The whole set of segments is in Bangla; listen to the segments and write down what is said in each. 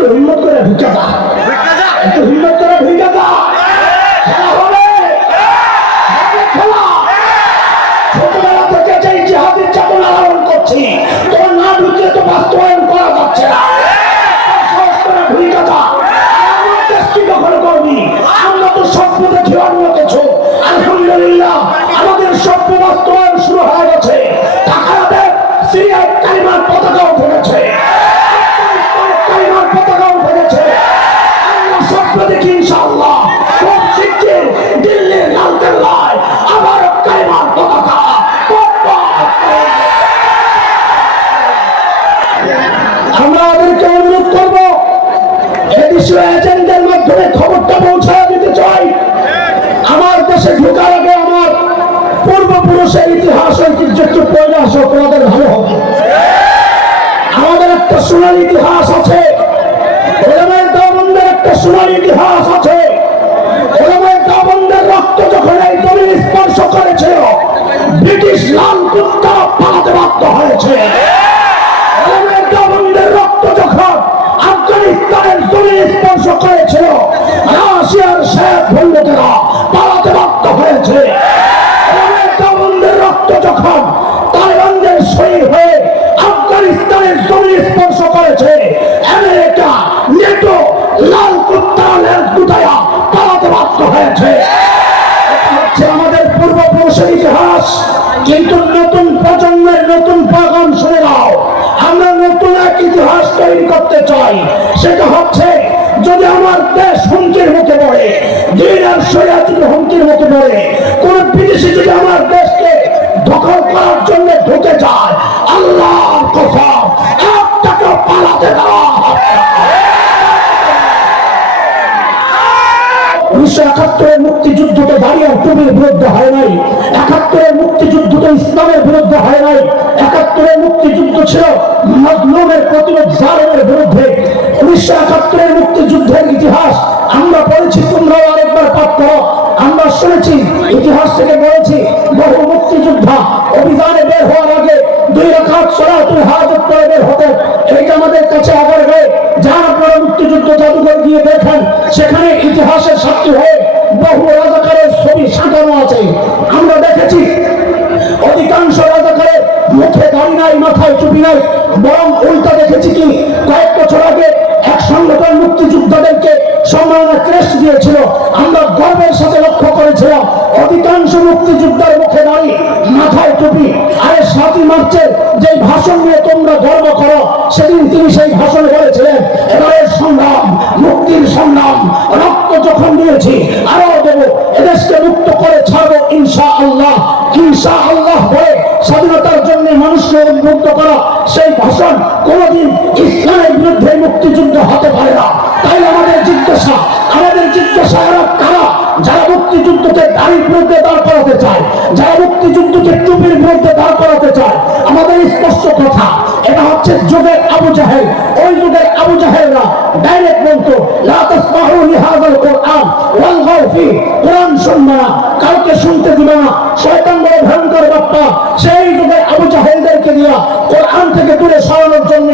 একটু হিম্মত করে ঢুকে যা, একটু হিম্মত করে ঢুকে যা। খেলা হবে, খেলা। ছোটবেলা থেকে যে জিহাদের চেতনা লালন করছি, তোমার না ঢুকলে তো বাস্তবায়ন করা যাচ্ছে না। সাহস করে ঢুকে যা। আমার দেশকে দখল করবি। আমরা তো স্বপ্ন দেখি অন্য কিছু। আলহামদুলিল্লাহ আমাদের স্বপ্ন বাস্তবায়ন শুরু হয়ে গেছে। ঢাকাতে সিরিয়ায় কালিমার পতাকা উঠে গেছে, কালিমার পতাকা উঠে গেছে। আমরা স্বপ্ন দেখি ইনশাআল্লাহ খুব শিগগির দিল্লির লালকেল্লায় আবার কালিমার পতাকা। আমরা ওদেরকে অনুরোধ করব, এদেশীয় এজেন্টদের মাধ্যমে খবরটা পৌঁছায় দিতে চাই। আমার দেশে ঢোকার আগে আমার পূর্বপুরুষের ইতিহাস ঐতিহ্য একটু পড়ে আসো, তোমাদের ভালো হবে। আমাদের একটা সোনার ইতিহাস আছে, ওলামায়ে দেওবন্দের একটা সোনার ইতিহাস আছে। ওলামায়ে দেওবন্দের রক্ত যখন এই জমিন স্পর্শ করেছিল, ব্রিটিশ লাল কুত্তা পালাতে বাধ্য হয়েছে। ওলামায়ে দেওবন্দের রক্ত যখন আফগানিস্তানের জমিন স্পর্শ করেছিল, রাশিয়ার শেখ বন্ধুরা পালাতে বাধ্য হয়েছে। ওলামায়ে দেওবন্দের রক্ত যখন তালেবানদের শহীদ হয়ে আফগানিস্তানের জমিন স্পর্শ করেছে, আমেরিকা নেটো লাল কুত্তা লেজ গুটায়া পালাতে বাধ্য হয়েছে। এটা হচ্ছে আমাদের পূর্বপুরুষের ইতিহাস। কিন্তু নতুন প্রজন্মের নতুন পাগাম শুনে নাও, আমরা নতুন এক ইতিহাস তৈরি করতে চাই। সেটা হচ্ছে, যদি আমার দেশ হুমকির মুখে পড়ে, দিন আর শরিয়া যদি হুমকির মুখে পড়ে, কোন বিদেশি যদি আমার দেশকে দখল করার জন্য ঢুকে যায়, আল্লাহর কসম একটাকে পালাতে দেওয়া হবে না। 1971 মুক্তিযুদ্ধ তো দাঁড়িয়ে টুপির বিরুদ্ধে হয় নাই। 71 মুক্তিযুদ্ধ তো ইসলামের বিরুদ্ধে হয় নাই। 71 মুক্তিযুদ্ধ ছিল মাজলুমের প্রতিরোধ, জালেমের বিরুদ্ধে। 1971 মুক্তিযুদ্ধের ইতিহাস আমরা পড়েছি, তোমরাও আরেকবার পাঠ করো। আমরা শুনেছি, ইতিহাস থেকে বলেছি, বহু মুক্তিযোদ্ধা অভিযানে বের হওয়ার আগে 2 রাকাত সালাতুল হাজত পড়ে বের হতেন। এইটা আমাদের কাছে আবার হয়ে যান। আপনারা মুক্তিযুদ্ধ জাদুঘর গিয়ে দেখেন, সেখানে ইতিহাসের সাক্ষী হয়ে বহু রাজাকারের ছবি সাজানো আছে। আমরা দেখেছি অধিকাংশ রাজাকারের মুখে দাড়ি নাই, মাথায় টুপি নাই, বরং উল্টা দেখেছি কি, কয়েক বছর আগে এক সংগঠন মুক্তিযোদ্ধাদেরকে সম্মাননা ক্রেস্ট দিয়েছিল। আমরা গর্বের সাথে লক্ষ্য করেছিলাম অধিকাংশ মুক্তিযোদ্ধার মুখে দাড়ি, মাথায় টুপি। আরে 7ই মার্চের যে ভাষণ নিয়ে তোমরা গর্ব করো, সেদিন তিনি সেই ভাষণ বলেছিলেন, এবারের সংগ্রাম মুক্তির সংগ্রাম, রক্ত যখন দিয়েছি আরো দেব, এদেশকে মুক্ত করে ছাড়বো ইনশাআল্লাহ। ইনশাআল্লাহ বলে স্বাধীনতার জন্য মানুষকে উদ্বুদ্ধ করা সেই ভাষণ কোনদিন ইসলামের বিরুদ্ধে মুক্তিযুদ্ধ হতে পারে না। তাই আমাদের জিজ্ঞাসা এরা কারা, যারা মুক্তিযুদ্ধকে দাড়ির বিরুদ্ধে দাঁড় করাতে চায়, যারা মুক্তিযুদ্ধকে টুপির বিরুদ্ধে দাঁড় করাতে চায়। আমাদের স্পষ্ট কথা, এটা হচ্ছে যুগের আবু জাহেল। ওই যুগের আবু জাহেলরা ডাইরেক্ট বলতো, লা তাসমাউ লিহাযাল কুরআন ওয়ালগাউ ফি, কোরআন শুনবে না, কাউকে শুনতে দিবে না, শয়তান বড় ভয়ঙ্কর বাপ্পা। সেই যুগের আবু জাহেলদেরকে দিয়া কোরআন থেকে দূরে সরানোর জন্য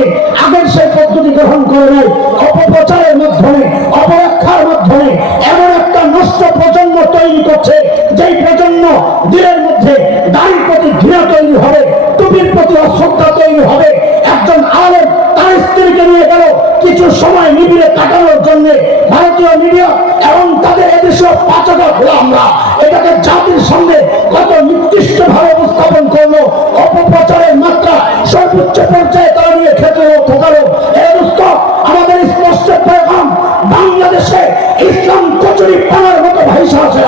আগের সেই পদ্ধতি গ্রহণ করে নাই। অপপ্রচারের মাধ্যমে, অপব্যাখ্যার মাধ্যমে এমন একটা নষ্ট প্রজন্ম তৈরি করছে, যেই প্রজন্ম দিনের মধ্যে দাড়ির প্রতি ঘৃণা তৈরি হবে, টুপির প্রতি অশ্রদ্ধা তৈরি হবে। একজন আলেম তার স্ত্রীকে নিয়ে গেল কিছু সময় নিবিড়ে কাটানোর জন্য ভারতীয় মিডিয়া এবং তাদের এদেশীয় পাচারক গোলামরা এটাকে জাতির সামনে কত নির্দিষ্ট ভাবে উপস্থাপন করলো। অপপ্রচারের মাত্রা সর্বোচ্চ পর্যায়ে তারা নিয়ে ঠেকালো। আমাদের স্পষ্ট পেগাম, বাংলাদেশে ইসলাম কচুরি পানার মতো ভাইসা আছে।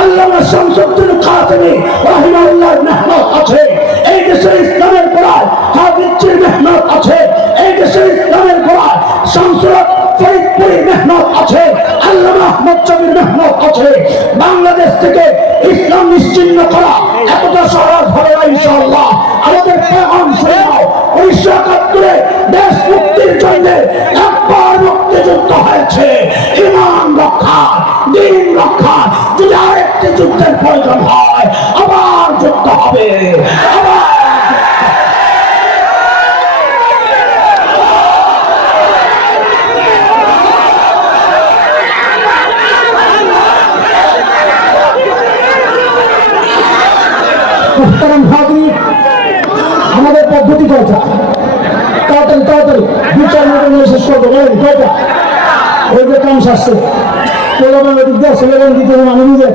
আল্লামা শামসুদ্দিন কাসেমী রাহিমাহুল্লাহর মেহনত আছে এই দেশের ইসলামের গোড়ায়, হাফিজের মেহনত আছে এই দেশের ইসলামের গোড়ায়, শামসুল হক ফরিদপুরের মেহনত আছে, আল্লামা আহমদ শফির মেহনত আছে। বাংলাদেশ থেকে ইসলাম নিশ্চিহ্ন করা এতটা সহজ হবে না ইনশাআল্লাহ। আমাদের পেগাম শুনে নাও, 1971 দেশ মুক্তির জন্য একবার মুক্তিযুদ্ধ হয়েছে, ঈমান রক্ষা, দিন রক্ষা। যদি আরেকটি যুদ্ধের প্রয়োজন হয়, আবার যুদ্ধ হবে, আবার কয়টা? তাড়াতাড়ি তাড়াতাড়ি 2-4 মিনিটের মধ্যে শেষ করবো। বলেন কয়টা? ওই যে কাম সারছে, স্লোগান দিতে হবে, আমি নিজে